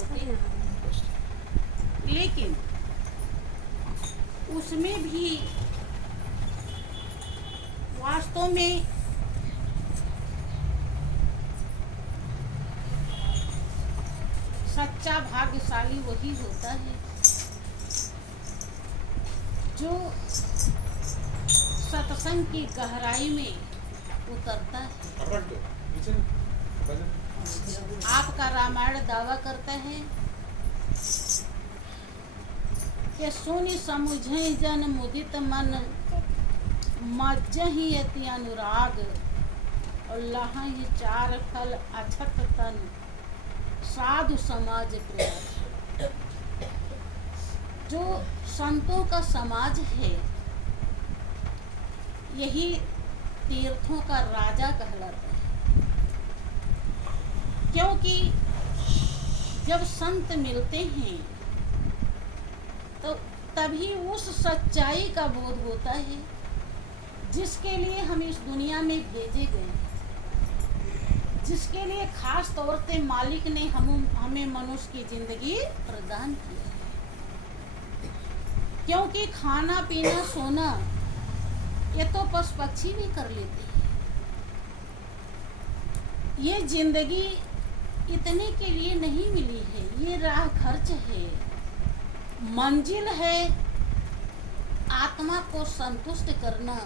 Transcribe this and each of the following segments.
होते हैं, लेकिन उसमें भी वास्तव में सच्चा भाग्यशाली वही होता है जो सत्संग की गहराई में उतरता है। आपका रामायण दावा करता है कि सुनि समुझै जन मुदित मन, मज्जहि अति अनुराग, और लहहि चार फल अछत तन, साधु समाज प्रयाग। जो संतों का समाज है यही तीर्थों का राजा कहलाता है, क्योंकि जब संत मिलते हैं तो तभी उस सच्चाई का बोध होता है जिसके लिए हम इस दुनिया में भेजे गए हैं, जिसके लिए खास तौर से मालिक ने हमें मनुष्य की जिंदगी प्रदान की है। क्योंकि खाना पीना सोना ये तो पशु पक्षी भी कर लेते हैं, ये जिंदगी इतने के लिए नहीं मिली है, ये राह खर्च है, मंजिल है आत्मा को संतुष्ट करना,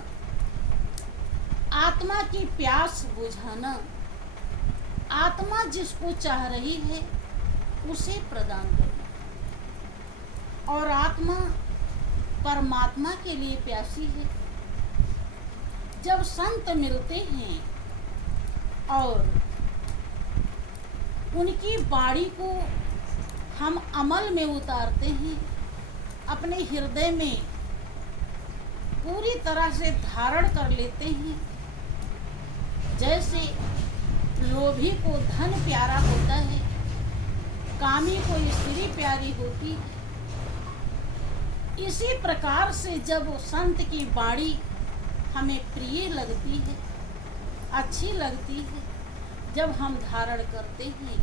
आत्मा की प्यास बुझाना, आत्मा जिसको चाह रही है उसे प्रदान करना, और आत्मा परमात्मा के लिए प्यासी है। जब संत मिलते हैं और उनकी बाणी को हम अमल में उतारते हैं, अपने हृदय में पूरी तरह से धारण कर लेते हैं, जैसे लोभी को धन प्यारा होता है, कामी को स्त्री प्यारी होती है, इसी प्रकार से जब वो संत की बाणी हमें प्रिय लगती है, अच्छी लगती है, जब हम धारण करते हैं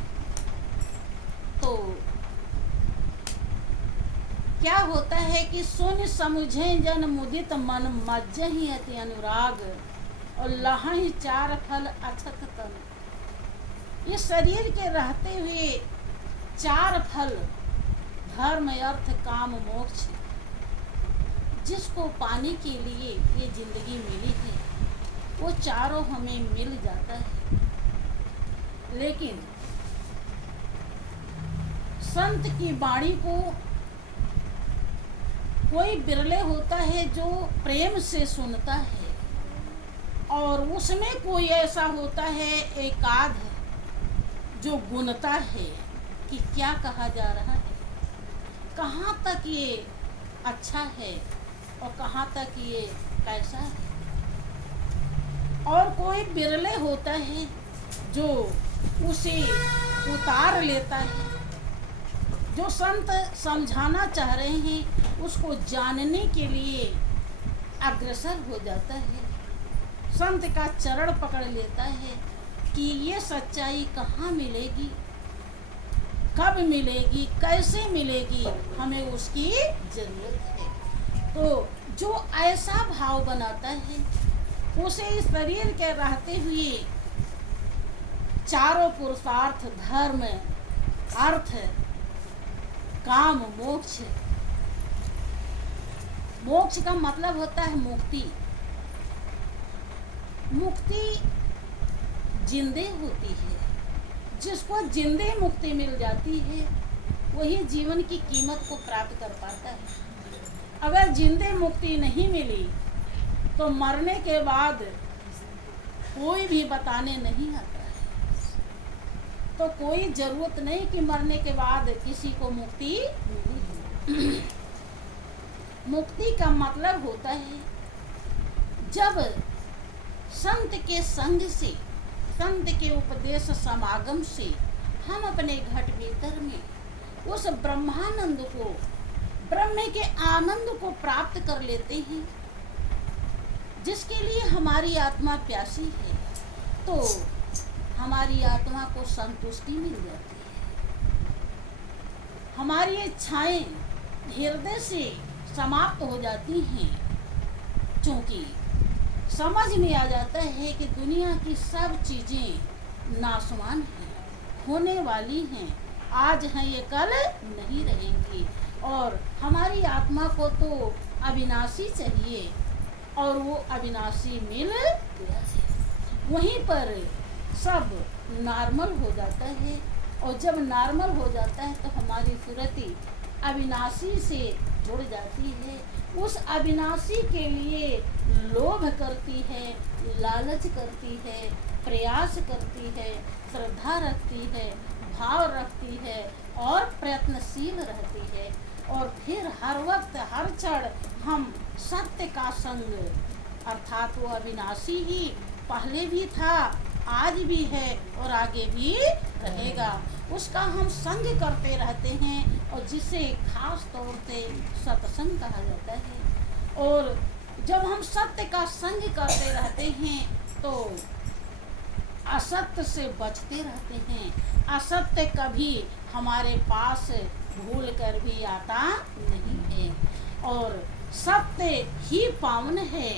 तो क्या होता है कि सुन समुझे जन मुदित मन, मज्जहि अति अनुराग, और लहहि चार फल अछत तन। इस शरीर के रहते हुए चार फल धर्म अर्थ काम मोक्ष जिसको पाने के लिए ये जिंदगी मिली है वो चारों हमें मिल जाता है, लेकिन संत की वाणी को कोई बिरले होता है जो प्रेम से सुनता है, और उसमें कोई ऐसा होता है एकाध जो गुनता है कि क्या कहा जा रहा है, कहाँ तक ये अच्छा है और कहाँ तक ये कैसा है। और कोई बिरले होता है जो उसे उतार लेता है, जो संत समझाना चाह रहे हैं उसको जानने के लिए अग्रसर हो जाता है, संत का चरण पकड़ लेता है कि ये सच्चाई कहाँ मिलेगी, कब मिलेगी, कैसे मिलेगी, हमें उसकी जरूरत है। तो जो ऐसा भाव बनाता है उसे इस शरीर के रहते हुए चारों पुरुषार्थ धर्म अर्थ काम मोक्ष, मोक्ष का मतलब होता है मुक्ति। मुक्ति जिंदे होती है, जिसको जिंदे मुक्ति मिल जाती है वही जीवन की कीमत को प्राप्त कर पाता है। अगर जिंदे मुक्ति नहीं मिली तो मरने के बाद कोई भी बताने नहीं आता है, तो कोई जरूरत नहीं कि मरने के बाद किसी को मुक्ति मिली। मुक्ति का मतलब होता है जब संत के संग से, संत के उपदेश समागम से हम अपने घट भीतर में उस ब्रह्मानंद को, ब्रह्म के आनंद को प्राप्त कर लेते हैं, जिसके लिए हमारी आत्मा प्यासी है, तो हमारी आत्मा को संतुष्टि मिल जाती है। हमारी इच्छाएं हृदय से समाप्त हो जाती हैं, क्योंकि समझ में आ जाता है कि दुनिया की सब चीज़ें नाशवान हैं, होने वाली हैं, आज हैं ये कल नहीं रहेंगी। और हमारी आत्मा को तो अविनाशी चाहिए और वो अविनाशी मिल गया है। वहीं पर सब नॉर्मल हो जाता है, और जब नॉर्मल हो जाता है तो हमारी सुरति अविनाशी से जुड़ जाती है। उस अविनाशी के लिए लोभ करती है, लालच करती है, प्रयास करती है, श्रद्धा रखती है, भाव रखती है और प्रयत्नशील रहती है। और फिर हर वक्त हर क्षण हम सत्य का संग, अर्थात वो अविनाशी ही पहले भी था, आज भी है और आगे भी रहेगा, उसका हम संग करते रहते हैं, और जिसे खास तौर से सत्संग कहा जाता है। और जब हम सत्य का संग करते रहते हैं तो असत्य से बचते रहते हैं। असत्य कभी हमारे पास भूल कर भी आता नहीं है, और सत्य ही पावन है,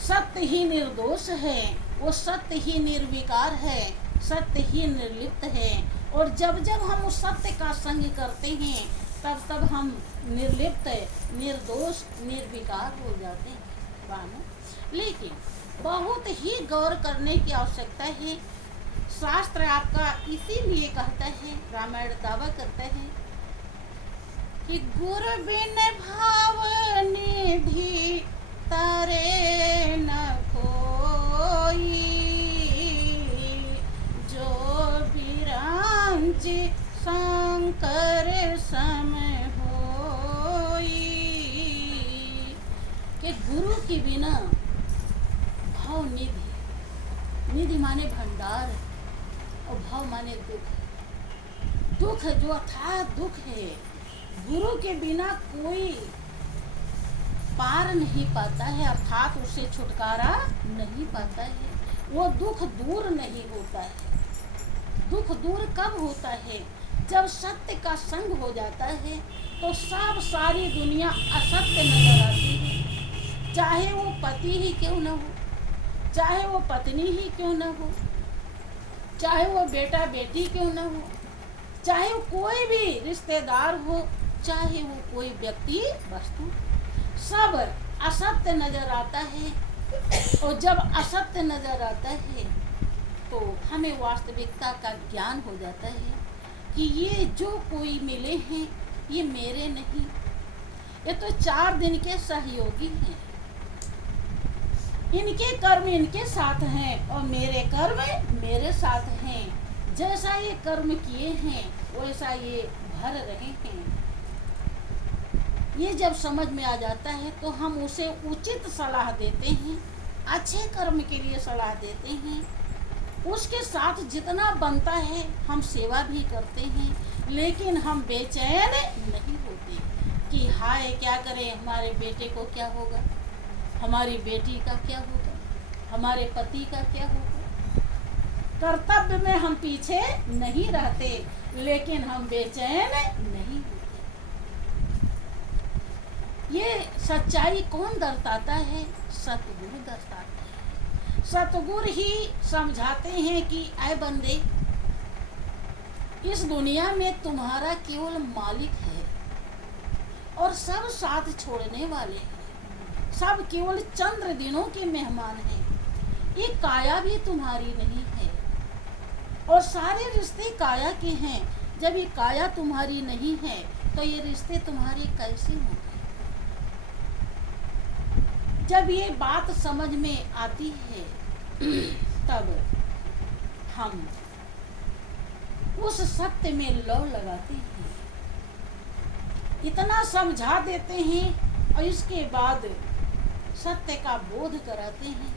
सत्य ही निर्दोष है, वो सत्य ही निर्विकार है, सत्य ही निर्लिप्त है। और जब जब हम उस सत्य का संग करते हैं तब तब हम निर्लिप्त, निर्दोष, निर्विकार हो जाते हैं बानो। लेकिन बहुत ही गौर करने की आवश्यकता है। शास्त्र आपका इसीलिए कहता है, रामायण दावा करता है कि गुरु बिन भाव निधि तारे न कोई, जो बिरांच शंकर सम होई। कि गुरु के बिना भाव निधि, निधि माने भंडार और भाव माने दुख, दुख जो अर्थात दुख है, गुरु के बिना कोई पार नहीं पाता है, अर्थात उससे छुटकारा नहीं पाता है, वो दुख दूर नहीं होता है। दुख दूर कब होता है? जब सत्य का संग हो जाता है तो सब सारी दुनिया असत्य नजर आती है, चाहे वो पति ही क्यों न हो, चाहे वो पत्नी ही क्यों न हो, चाहे वो बेटा बेटी क्यों न हो, चाहे वो कोई भी रिश्तेदार हो, चाहे वो कोई व्यक्ति वस्तु, सब असत्य नजर आता है। और जब असत्य नजर आता है तो हमें वास्तविकता का ज्ञान हो जाता है कि ये जो कोई मिले हैं ये मेरे नहीं, ये तो 4 दिन के सहयोगी हैं, इनके कर्म इनके साथ हैं और मेरे कर्म मेरे साथ हैं। जैसा ये कर्म किए हैं वैसा ये भर रहे हैं। ये जब समझ में आ जाता है तो हम उसे उचित सलाह देते हैं, अच्छे कर्म के लिए सलाह देते हैं, उसके साथ जितना बनता है हम सेवा भी करते हैं, लेकिन हम बेचैन नहीं होते कि हाय क्या करें, हमारे बेटे को क्या होगा, हमारी बेटी का क्या होगा, हमारे पति का क्या होगा। कर्तव्य में हम पीछे नहीं रहते, लेकिन हम बेचैन नहीं होते। ये सच्चाई कौन दर्शाता है? सतगुरु दर्शाता है। सतगुरु ही समझाते हैं कि ऐ बंदे, इस दुनिया में तुम्हारा केवल मालिक है और सब साथ छोड़ने वाले हैं, सब केवल चंद्र दिनों के मेहमान हैं। ये काया भी तुम्हारी नहीं है और सारे रिश्ते काया के हैं। जब ये काया तुम्हारी नहीं है तो ये रिश्ते तुम्हारे कैसे होंगे? जब ये बात समझ में आती है तब हम उस सत्य में लौ लगाते हैं, इतना समझा देते हैं और इसके बाद सत्य का बोध कराते हैं।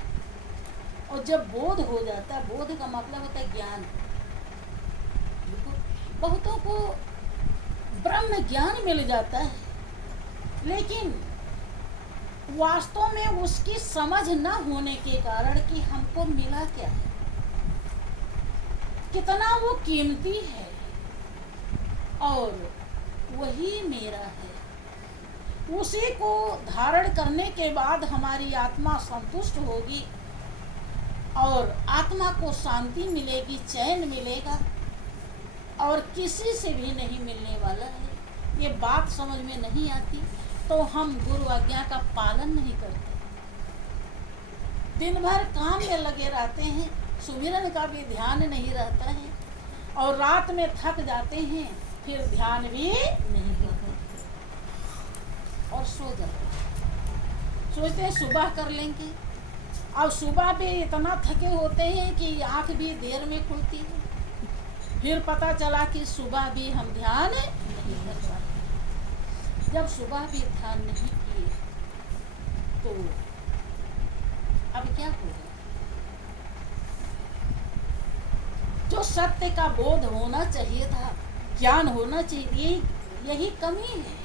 और जब बोध हो जाता है, बोध का मतलब होता है ज्ञान। बहुतों को ब्रह्म ज्ञान मिल जाता है, लेकिन वास्तव में उसकी समझ न होने के कारण कि हमको मिला क्या है, कितना वो कीमती है और वही मेरा है। उसी को धारण करने के बाद हमारी आत्मा संतुष्ट होगी और आत्मा को शांति मिलेगी, चैन मिलेगा और किसी से भी नहीं मिलने वाला है। ये बात समझ में नहीं आती तो हम गुरु आज्ञा का पालन नहीं करते। दिन भर काम में लगे रहते हैं, सुमिरन का भी ध्यान नहीं रहता है और रात में थक जाते हैं, फिर ध्यान भी नहीं करते और सो जाते हैं। सोचते हैं सुबह कर लेंगे, अब सुबह भी इतना थके होते हैं कि आँख भी देर में खुलती है। फिर पता चला कि सुबह भी हम ध्यान नहीं कर पाते। जब सुबह भी ध्यान नहीं किए तो अब क्या होगा? जो सत्य का बोध होना चाहिए था, ज्ञान होना चाहिए, यही कमी है।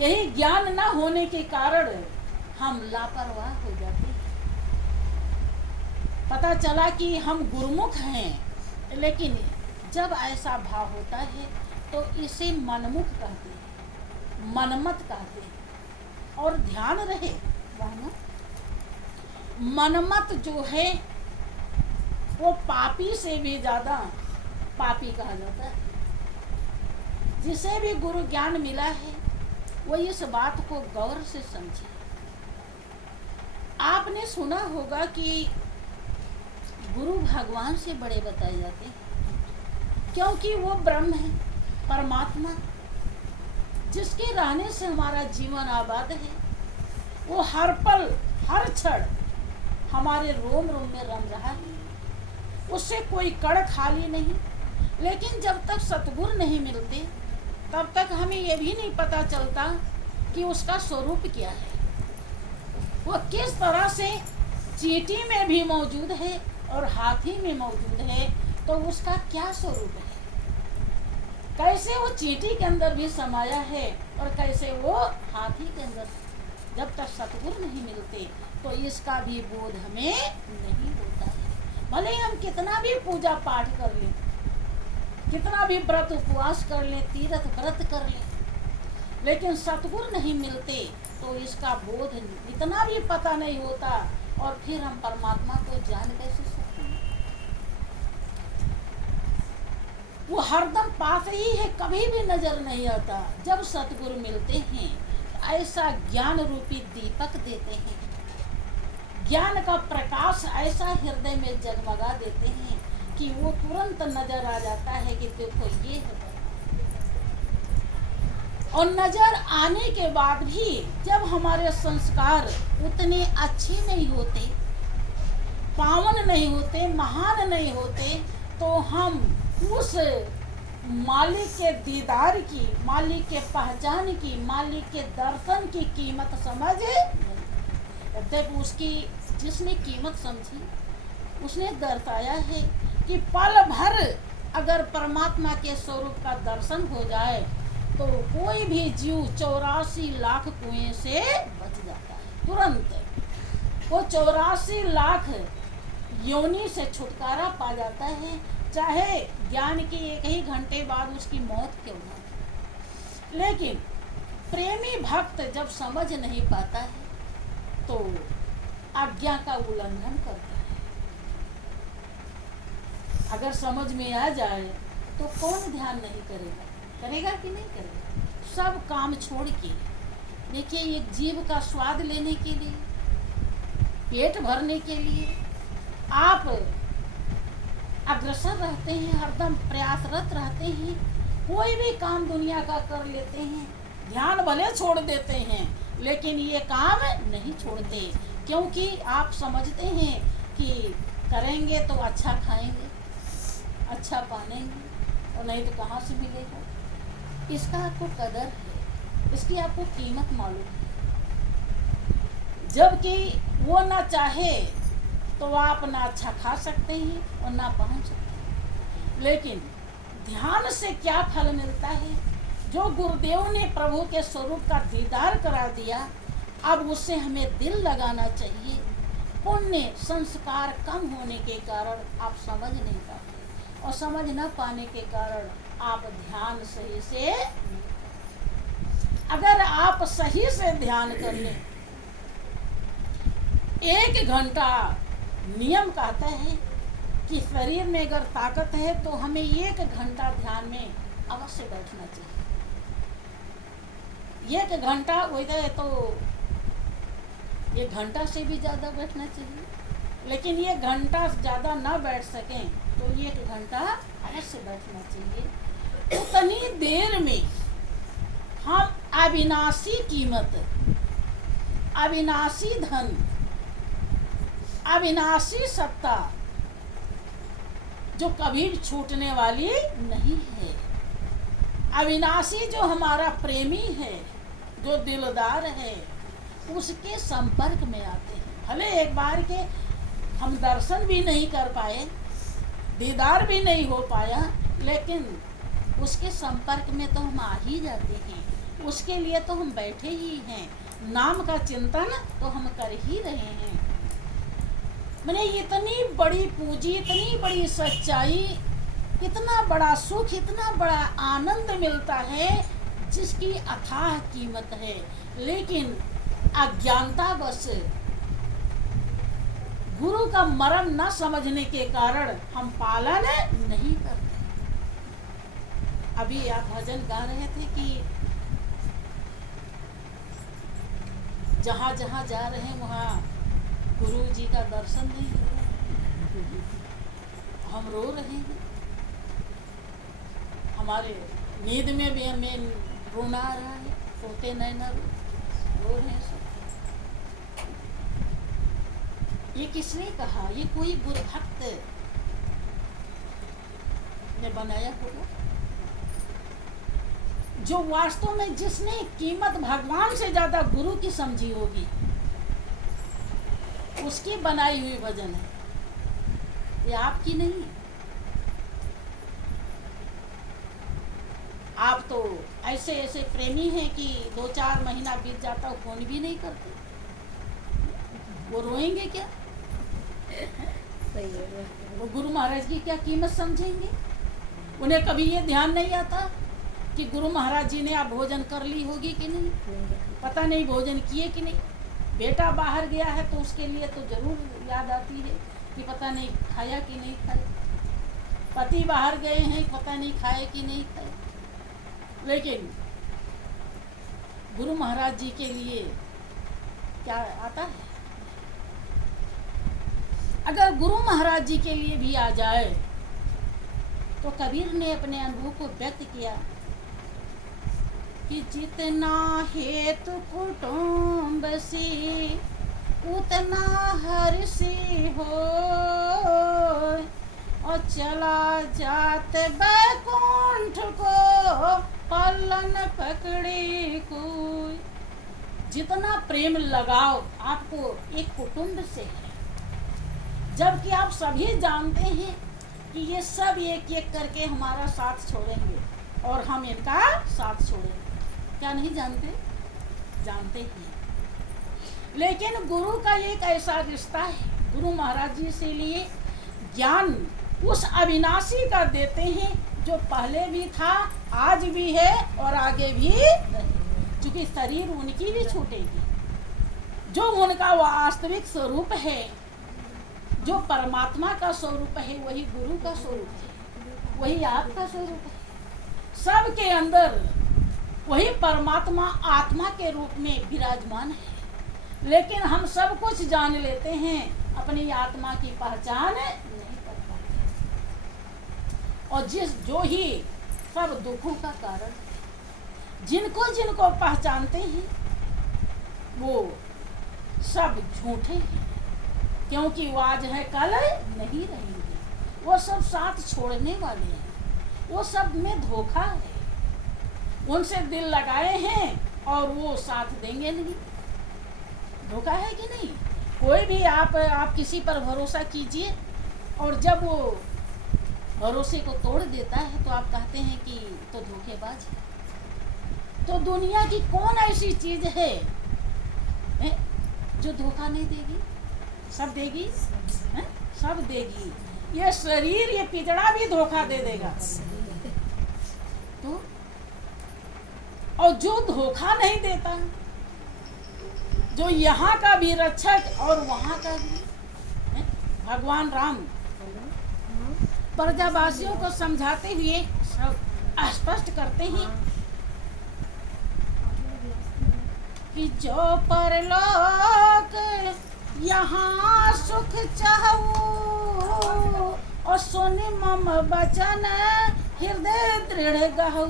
यही ज्ञान न होने के कारण हम लापरवाह हो जाते हैं। पता चला कि हम गुरुमुख हैं, लेकिन जब ऐसा भाव होता है तो इसे मनमुख कहते हैं, मनमत कहते हैं। और ध्यान रहे वहाँ मनमत जो है वो पापी से भी ज्यादा पापी कहा जाता है। जिसे भी गुरु ज्ञान मिला है वो इस बात को गौर से समझे। आपने सुना होगा कि गुरु भगवान से बड़े बताए जाते हैं, क्योंकि वो ब्रह्म है, परमात्मा, जिसके रहने से हमारा जीवन आबाद है। वो हर पल हर क्षण हमारे रोम रोम में रम रहा है, उससे कोई कण खाली नहीं। लेकिन जब तक सतगुरु नहीं मिलते तब तक हमें ये भी नहीं पता चलता कि उसका स्वरूप क्या है। वो किस तरह से चींटी में भी मौजूद है और हाथी में मौजूद है, तो उसका क्या स्वरूप है। कैसे वो चींटी के अंदर भी समाया है और कैसे वो हाथी के अंदर। जब तक सतगुरु नहीं मिलते तो इसका भी बोध हमें नहीं होता है। भले हम कितना भी पूजा पाठ कर लें, कितना भी व्रत उपवास कर लें, तीर्थ व्रत कर लें, लेकिन सतगुरु नहीं मिलते तो इसका बोध इतना भी पता नहीं होता और फिर हम परमात्मा को जान कैसे सकते हैं। वो हरदम पास ही है, कभी भी नजर नहीं आता। जब सतगुरु मिलते हैं ऐसा ज्ञान रूपी दीपक देते हैं, ज्ञान का प्रकाश ऐसा हृदय में जगमगा देते हैं कि वो तुरंत नजर आ जाता है कि देखो ये है। और नजर आने के बाद भी जब हमारे संस्कार उतने अच्छे नहीं होते, पावन नहीं होते, महान नहीं होते, तो हम उस मालिक के दीदार की, मालिक के पहचान की, मालिक के दर्शन की कीमत समझ जब उसकी जिसने कीमत समझी उसने दर्शाया है कि पल भर अगर परमात्मा के स्वरूप का दर्शन हो जाए तो कोई भी जीव 84 लाख कुएं से बच जाता है तुरंत। वो 84 लाख योनि से छुटकारा पा जाता है, चाहे ज्ञान के एक ही घंटे बाद उसकी मौत क्यों ना। लेकिन प्रेमी भक्त जब समझ नहीं पाता है तो आज्ञा का उल्लंघन करता है। अगर समझ में आ जाए तो कौन ध्यान नहीं करेगा, करेगा कि नहीं करेगा। सब काम छोड़ के देखिए, एक जीव का स्वाद लेने के लिए, पेट भरने के लिए आप अग्रसर रहते हैं, हरदम प्रयासरत रहते हैं, कोई भी काम दुनिया का कर लेते हैं, ध्यान भले छोड़ देते हैं लेकिन ये काम नहीं छोड़ते, क्योंकि आप समझते हैं कि करेंगे तो अच्छा खाएंगे, अच्छा पालेंगे और नहीं तो कहाँ से मिलेगा। इसका आपको कदर है, इसकी आपको कीमत मालूम है। जबकि वो ना चाहे तो आप ना अच्छा खा सकते हैं और ना पहन सकते हैं। लेकिन ध्यान से क्या फल मिलता है, जो गुरुदेव ने प्रभु के स्वरूप का दीदार करा दिया, अब उससे हमें दिल लगाना चाहिए। पुण्य संस्कार कम होने के कारण आप समझ नहीं पाते और समझ न पाने के कारण आप ध्यान सही से, अगर आप सही से ध्यान कर लें, 1 घंटा नियम कहता है कि शरीर में अगर ताकत है तो हमें 1 घंटा ध्यान में अवश्य बैठना चाहिए। 1 घंटा वैसे तो 1 घंटा से भी ज़्यादा बैठना चाहिए, लेकिन 1 घंटा ज़्यादा ना बैठ सकें तो 1 घंटा अवश्य बैठना चाहिए। उतनी देर में हम अविनाशी कीमत, अविनाशी धन, अविनाशी सत्ता जो कभी छूटने वाली नहीं है, अविनाशी जो हमारा प्रेमी है, जो दिलदार है, उसके संपर्क में आते हैं। भले एक बार के हम दर्शन भी नहीं कर पाए, दीदार भी नहीं हो पाया, लेकिन उसके संपर्क में तो हम आ ही जाते हैं। उसके लिए तो हम बैठे ही हैं, नाम का चिंतन तो हम कर ही रहे हैं। मैंने इतनी बड़ी पूंजी, इतनी बड़ी सच्चाई, इतना बड़ा सुख, इतना बड़ा आनंद मिलता है जिसकी अथाह कीमत है, लेकिन अज्ञानता बस गुरु का मर्म न समझने के कारण हम पालन नहीं करते। अभी आप भजन गा रहे थे कि जहाँ जहाँ जा रहे हैं वहाँ गुरु जी का दर्शन नहीं हो रहा है, हम रो रहे हैं। हमारे नींद में भी हमें रोना आ रहा है, सोते नैना रो रहे हैं सब। ये किसने कहा? ये कोई गुरुभक्त ने बनाया होगा, जो वास्तव में जिसने कीमत भगवान से ज्यादा गुरु की समझी होगी, उसकी बनाई हुई भजन है, ये आपकी नहीं। आप तो ऐसे ऐसे प्रेमी हैं कि 2-4 महीना बीत जाता, फोन भी नहीं करते, वो रोएंगे क्या? सही है। वो गुरु महाराज की क्या कीमत समझेंगे? उन्हें कभी ये ध्यान नहीं आता कि गुरु महाराज जी ने आप भोजन कर ली होगी कि नहीं, पता नहीं भोजन किए कि नहीं। बेटा बाहर गया है तो उसके लिए तो जरूर याद आती है कि पता नहीं खाया कि नहीं खाया। पति बाहर गए हैं, पता नहीं खाए कि नहीं खाए। लेकिन गुरु महाराज जी के लिए क्या आता है? अगर गुरु महाराज जी के लिए भी आ जाए तो कबीर ने अपने अनुभव को व्यक्त किया कि जितना हेतु कुटुंब से उतना हर से हो, और चला जाते बैकुंठ को पलन पकड़े कोई। जितना प्रेम लगाव आपको एक कुटुंब से है, जबकि आप सभी जानते हैं कि ये सब एक एक करके हमारा साथ छोड़ेंगे और हम इनका साथ छोड़ेंगे। क्या नहीं जानते? जानते ही। लेकिन गुरु का एक ऐसा रिश्ता है, गुरु महाराज जी से लिए ज्ञान उस अविनाशी का देते हैं जो पहले भी था, आज भी है और आगे भी रहेगा। क्योंकि शरीर उनकी भी छूटेगी, जो उनका वास्तविक स्वरूप है, जो परमात्मा का स्वरूप है, वही गुरु का स्वरूप है, वही आपका स्वरूप है। सबके अंदर वही परमात्मा आत्मा के रूप में विराजमान है, लेकिन हम सब कुछ जान लेते हैं, अपनी आत्मा की पहचान नहीं कर पाते। और जो ही सब दुखों का कारण, जिनको जिनको पहचानते हैं वो सब झूठे हैं, क्योंकि वो आज है कल नहीं रहेंगे। वो सब साथ छोड़ने वाले हैं, वो सब में धोखा है। उनसे दिल लगाए हैं और वो साथ देंगे नहीं। धोखा है कि नहीं? कोई भी आप किसी पर भरोसा कीजिए और जब वो भरोसे को तोड़ देता है तो आप कहते हैं कि तो धोखेबाज है। तो दुनिया की कौन ऐसी चीज है जो धोखा नहीं देगी? सब देगी है? सब देगी। ये शरीर, ये पिंजड़ा भी धोखा दे देगा। और जो धोखा नहीं देता, जो यहाँ का भी रक्षक और वहाँ का भी, भगवान राम प्रजावासियों को समझाते हुए स्पष्ट करते हैं कि जो परलोक यहाँ सुख चाहू और सोने मम बचन हृदय दृढ़ गहू।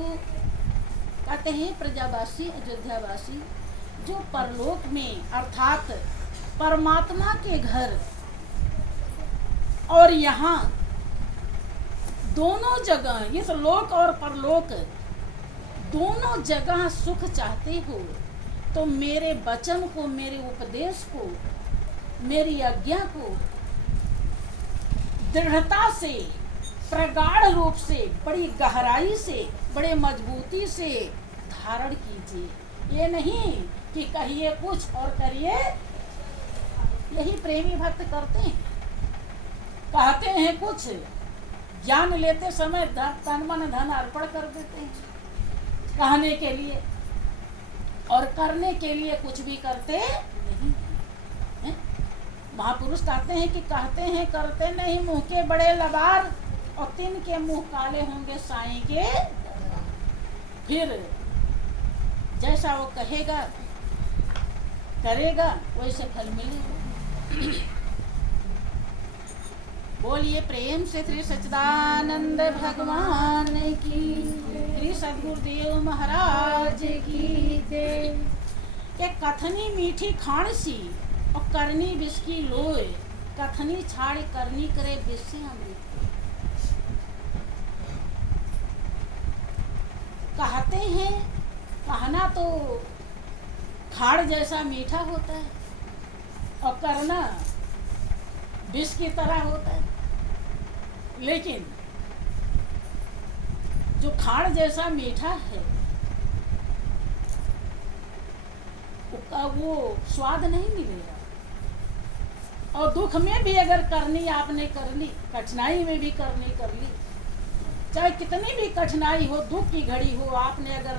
कहते हैं प्रजावासी, अयोध्यावासी, जो परलोक में अर्थात परमात्मा के घर और यहाँ दोनों जगह, इस लोक और परलोक दोनों जगह सुख चाहते हो तो मेरे वचन को, मेरे उपदेश को, मेरी आज्ञा को दृढ़ता से, प्रगाढ़ रूप से, बड़ी गहराई से, बड़े मजबूती से धारण कीजिए। ये नहीं कि कहिए कुछ और करिए, यही प्रेमी भक्त करते हैं। कहते हैं कुछ, ज्ञान लेते समय तन मन धन अर्पण कर देते हैं कहने के लिए, और करने के लिए कुछ भी करते नहीं हैं। महापुरुष कहते हैं कि कहते हैं करते नहीं, मुंह के बड़े लबार और तिन के मुंह काले होंगे साईं के। फिर जैसा वो कहेगा करेगा वैसे फल मिलेगा। बोलिए प्रेम से श्री सच्चिदानंद भगवान की, श्री सद्गुरुदेव महाराज की जय। के कथनी मीठी खाण सी और करनी विष की लोय, कथनी छाड़ करनी करे विष से अमृत। कहते हैं कहना तो खाड़ जैसा मीठा होता है और करना विष की तरह होता है, लेकिन जो खाड़ जैसा मीठा है उसका वो स्वाद नहीं मिलेगा। और दुख में भी अगर करनी आपने कर ली, कठिनाई में भी करनी कर ली, चाहे कितनी भी कठिनाई हो, दुख की घड़ी हो, आपने अगर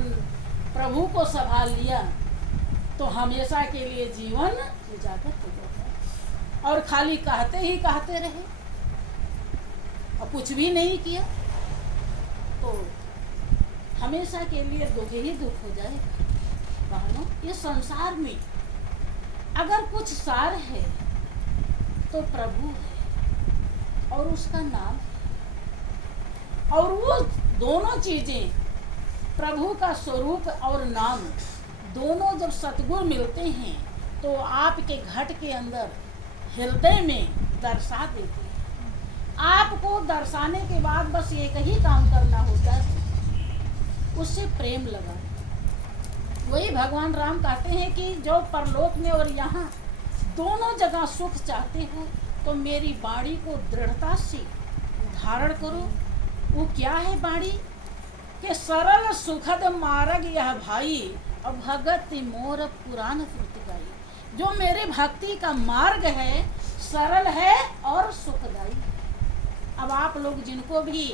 प्रभु को संभाल लिया तो हमेशा के लिए जीवन उजागर हो जाता है। और खाली कहते ही कहते रहे और कुछ भी नहीं किया तो हमेशा के लिए दुख ही दुख हो जाएगा। बहनों, ये संसार में अगर कुछ सार है तो प्रभु है और उसका नाम है। और वो दोनों चीजें, प्रभु का स्वरूप और नाम, दोनों जब सतगुरु मिलते हैं तो आपके घट के अंदर हृदय में दर्शा देते हैं। आपको दर्शाने के बाद बस एक ही काम करना होता है, उससे प्रेम लगा। वही भगवान राम कहते हैं कि जो परलोक में और यहाँ दोनों जगह सुख चाहते हो तो मेरी वाणी को दृढ़ता से धारण करो। वो क्या है वाणी? के सरल सुखद मार्ग यह भाई और भगत मोर पुराण श्रुति गाई। जो मेरे भक्ति का मार्ग है सरल है और सुखदायी। अब आप लोग जिनको भी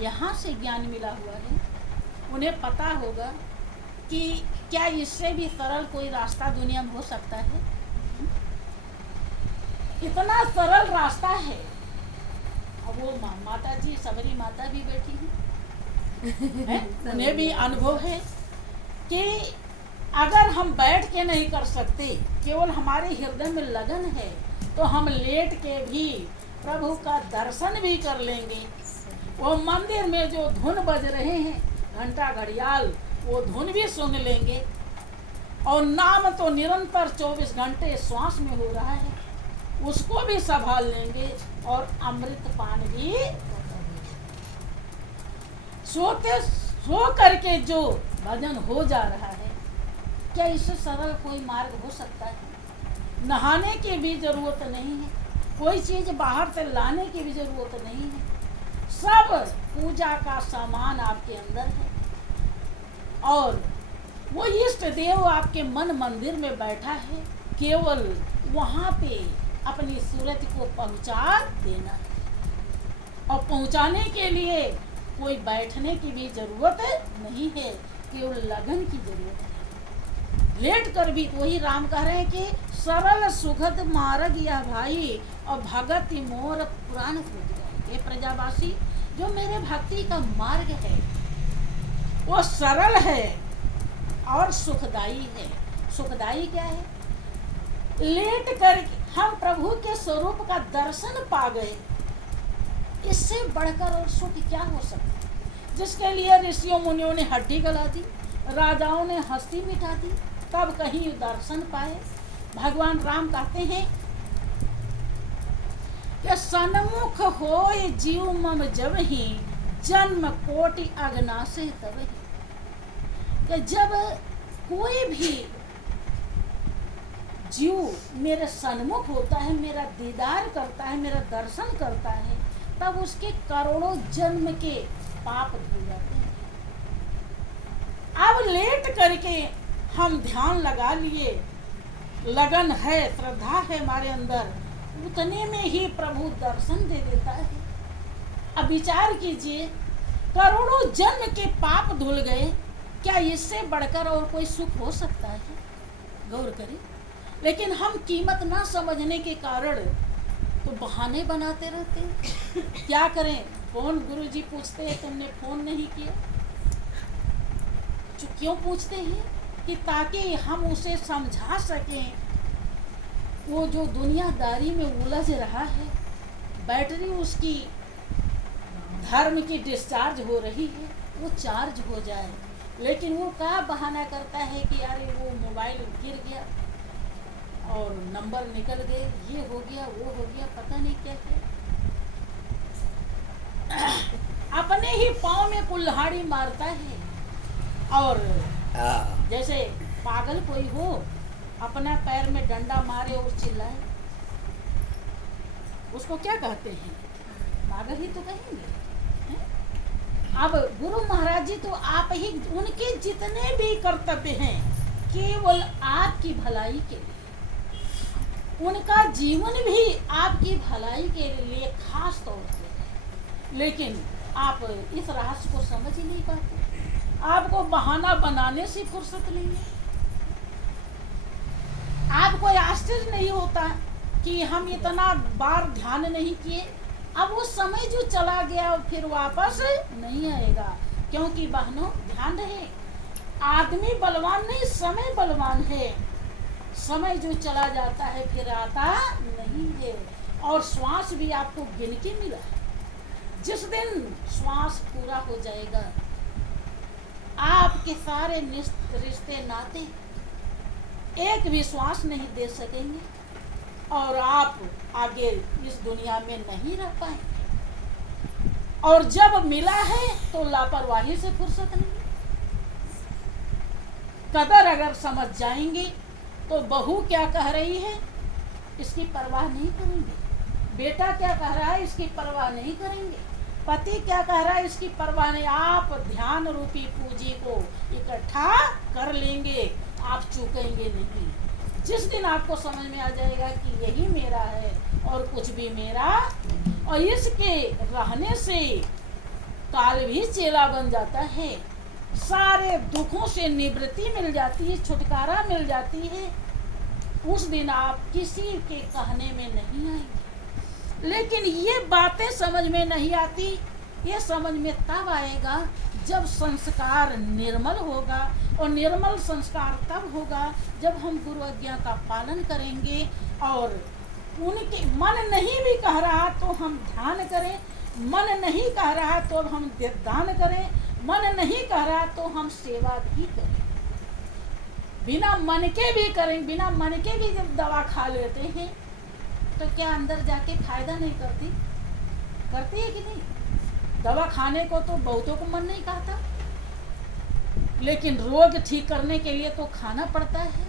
यहाँ से ज्ञान मिला हुआ है उन्हें पता होगा कि क्या इससे भी सरल कोई रास्ता दुनिया में हो सकता है? इतना सरल रास्ता है। अब वो माता जी, सबरी माता भी बैठी हैं, उन्हें भी अनुभव है कि अगर हम बैठ के नहीं कर सकते, केवल हमारे हृदय में लगन है, तो हम लेट के भी प्रभु का दर्शन भी कर लेंगे। वो मंदिर में जो धुन बज रहे हैं, घंटा घड़ियाल, वो धुन भी सुन लेंगे। और नाम तो निरंतर 24 घंटे श्वास में हो रहा है, उसको भी संभाल लेंगे और अमृत पान भी। सोते सो करके जो भजन हो जा रहा है, क्या इससे सरल कोई मार्ग हो सकता है? नहाने की भी जरूरत नहीं है, कोई चीज बाहर से लाने की भी जरूरत नहीं है। सब पूजा का सामान आपके अंदर है और वो इष्ट देव आपके मन मंदिर में बैठा है। केवल वहाँ पे अपनी सूरत को पहुँचा देना है और पहुँचाने के लिए कोई बैठने की भी जरूरत नहीं है, केवल लगन की जरूरत है। लेट कर भी वही राम कह रहे हैं कि सरल सुखद मार्ग या भाई और भगत मोर पुराण फूट गए। ये प्रजावासी, जो मेरे भक्ति का मार्ग है वो सरल है और सुखदाई है। सुखदाई क्या है? लेट कर हम प्रभु के स्वरूप का दर्शन पा गए, इससे बढ़कर और सुख क्या हो सकता? जिसके लिए ऋषियों मुनियों ने हड्डी गला दी, राजाओं ने हस्ती मिटा दी, तब कहीं दर्शन पाए। भगवान राम कहते हैं कि सन्मुख होय जीव मम जब ही जन्म कोटि अगनासे तब ही। कि जब कोई भी जीव मेरे सन्मुख होता है, मेरा दीदार करता है, मेरा दर्शन करता है, तब उसके करोड़ों जन्म के पाप धुल जाते हैं। अब लेट करके हम ध्यान लगा लिए, लगन है, श्रद्धा है हमारे अंदर, उतने में ही प्रभु दर्शन दे देता है। अब विचार कीजिए, करोड़ों जन्म के पाप धुल गए, क्या इससे बढ़कर और कोई सुख हो सकता है? गौर करें। लेकिन हम कीमत ना समझने के कारण तो बहाने बनाते रहते हैं। क्या करें? फोन गुरुजी पूछते हैं तुमने फोन नहीं किया। क्यों पूछते हैं? कि ताकि हम उसे समझा सकें, वो जो दुनियादारी में उलझ रहा है, बैटरी उसकी धर्म की डिस्चार्ज हो रही है, वो चार्ज हो जाए। लेकिन वो क्या बहाना करता है कि यार वो मोबाइल गिर गया और नंबर निकल गए, ये हो गया, वो हो गया, पता नहीं क्या क्या। अपने ही पाँव में कुल्हाड़ी मारता है। और जैसे पागल कोई हो, अपना पैर में डंडा मारे और चिल्लाए, उसको क्या कहते हैं? पागल ही तो कहेंगे। अब गुरु महाराज जी तो आप ही, उनके जितने भी कर्तव्य हैं केवल आपकी भलाई के लिए, उनका जीवन भी आपकी भलाई के लिए खास तौर से। लेकिन आप इस रहस्य को समझ ही नहीं पाते। आपको बहाना बनाने से फुर्सत नहीं है। आपको आश्चर्य नहीं होता कि हम इतना बार ध्यान नहीं किए। अब वो समय जो चला गया फिर वापस नहीं आएगा। क्योंकि बहनों ध्यान रहे, आदमी बलवान नहीं, समय बलवान है। समय जो चला जाता है फिर आता नहीं है। और श्वास भी आपको गिन के मिला है। जिस दिन श्वास पूरा हो जाएगा, आपके सारे रिश्ते नाते एक भी श्वास नहीं दे सकेंगे और आप आगे इस दुनिया में नहीं रह पाएंगे। और जब मिला है तो लापरवाही से फुर्सत नहीं। कदर अगर समझ जाएंगे तो बहू क्या कह रही है इसकी परवाह नहीं करेंगे, बेटा क्या कह रहा है इसकी परवाह नहीं करेंगे, पति क्या कह रहा है इसकी परवाह नहीं। आप ध्यान रूपी पूंजी को इकट्ठा कर लेंगे, आप चूकेंगे नहीं। जिस दिन आपको समझ में आ जाएगा कि यही मेरा है और कुछ भी मेरा, और इसके रहने से काल भी चेला बन जाता है, सारे दुखों से निवृत्ति मिल जाती है, छुटकारा मिल जाती है, उस दिन आप किसी के कहने में नहीं आएंगे। लेकिन ये बातें समझ में नहीं आती। ये समझ में तब आएगा जब संस्कार निर्मल होगा, और निर्मल संस्कार तब होगा जब हम गुरु आज्ञा का पालन करेंगे। और उनके मन नहीं भी कह रहा तो हम ध्यान करें, मन नहीं कह रहा तो हम दान करें, मन नहीं कह रहा तो हम सेवा भी करें। बिना मन के भी करें, बिना मन के भी जब दवा खा लेते हैं तो क्या अंदर जाके फायदा नहीं करती? करती है कि नहीं? दवा खाने को तो बहुतों को मन नहीं कहता, लेकिन रोग ठीक करने के लिए तो खाना पड़ता है।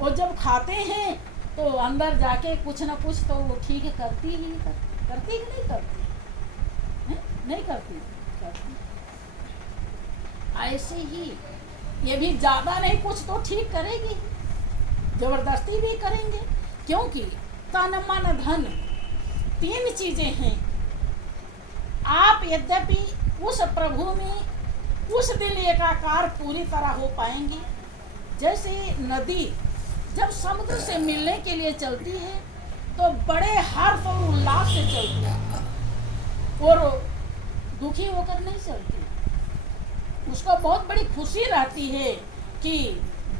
और जब खाते हैं तो अंदर जाके कुछ ना कुछ तो वो ठीक करती ही करती कि नहीं करती है? नहीं करती, करती। ऐसे ही ये भी ज्यादा नहीं कुछ तो ठीक करेगी, जबरदस्ती भी करेंगे। क्योंकि तन मन धन 3 चीजें हैं। आप यद्यपि उस प्रभु में उस दिन एकाकार पूरी तरह हो पाएंगी। जैसे नदी जब समुद्र से मिलने के लिए चलती है तो बड़े हर्ष और उल्लास से चलती है और दुखी होकर नहीं चलती। उसको बहुत बड़ी खुशी रहती है कि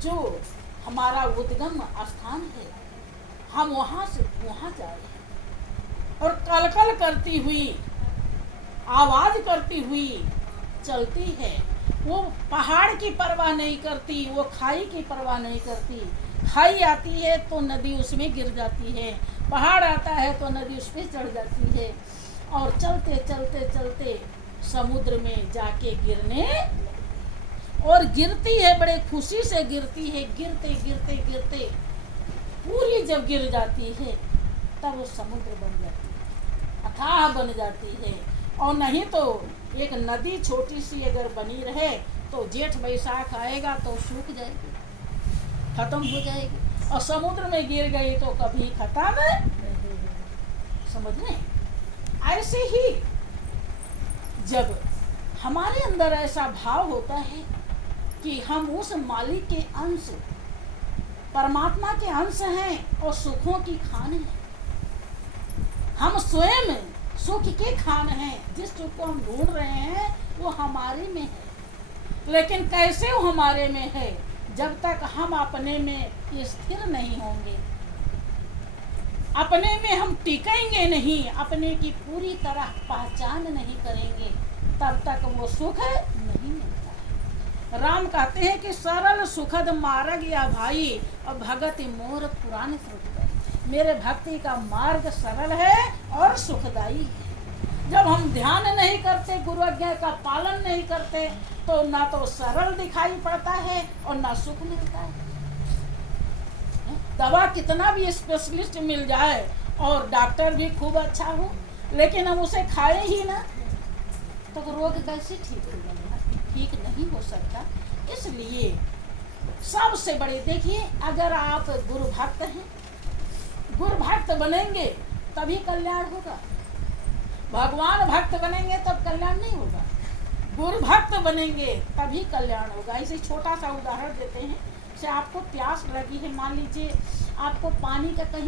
जो हमारा उद्गम स्थान है हम वहां से वहां जाए, और कलकल करती हुई आवाज करती हुई चलती है। वो पहाड़ की परवाह नहीं करती, वो खाई की परवाह नहीं करती। खाई आती है तो नदी उसमें गिर जाती है, पहाड़ आता है तो नदी उस पर चढ़ जाती है, और चलते चलते चलते समुद्र में जाके गिरने, और गिरती है बड़े खुशी से गिरती है। गिरते गिरते गिरते पूरी जब गिर जाती है तब वो समुद्र बन जाती है, अथाह बन जाती है। और नहीं तो एक नदी छोटी सी अगर बनी रहे तो जेठ बैसाख आएगा तो सूख जाएगी, खत्म हो जाएगी, और समुद्र में गिर गई तो कभी खत्म। समझ में? ऐसे ही जब हमारे अंदर ऐसा भाव होता है कि हम उस मालिक के अंश, परमात्मा के अंश हैं और सुखों की खान हैं, हम स्वयं सुख के खान हैं, जिस सुख को हम ढूंढ रहे हैं वो हमारे में है। लेकिन कैसे वो हमारे में है? जब तक हम अपने में स्थिर नहीं होंगे, अपने में हम टिकेंगे नहीं, अपने की पूरी तरह पहचान नहीं करेंगे, तब तक वो सुख नहीं मिलता है। राम कहते हैं कि सरल सुखद मार्ग या भाई और भगत मोर पुराण श्रुत गए। मेरे भक्ति का मार्ग सरल है और सुखदाई है। जब हम ध्यान नहीं करते, गुरु आज्ञा का पालन नहीं करते, तो ना तो सरल दिखाई पड़ता है और ना सुख मिलता है। दवा कितना भी स्पेशलिस्ट मिल जाए और डॉक्टर भी खूब अच्छा हो, लेकिन हम उसे खाए ही ना तो रोग कैसे ठीक हो जाएगा? ठीक नहीं हो सकता। इसलिए सबसे बड़े, देखिए, अगर आप गुरु भक्त हैं, गुरु भक्त बनेंगे तभी कल्याण होगा। भगवान भक्त बनेंगे तब कल्याण नहीं होगा, गुरु भक्त बनेंगे तभी कल्याण होगा। इसे छोटा सा उदाहरण देते हैं। से आपको प्यास लगी है, मान लीजिए आपको पानी का कहीं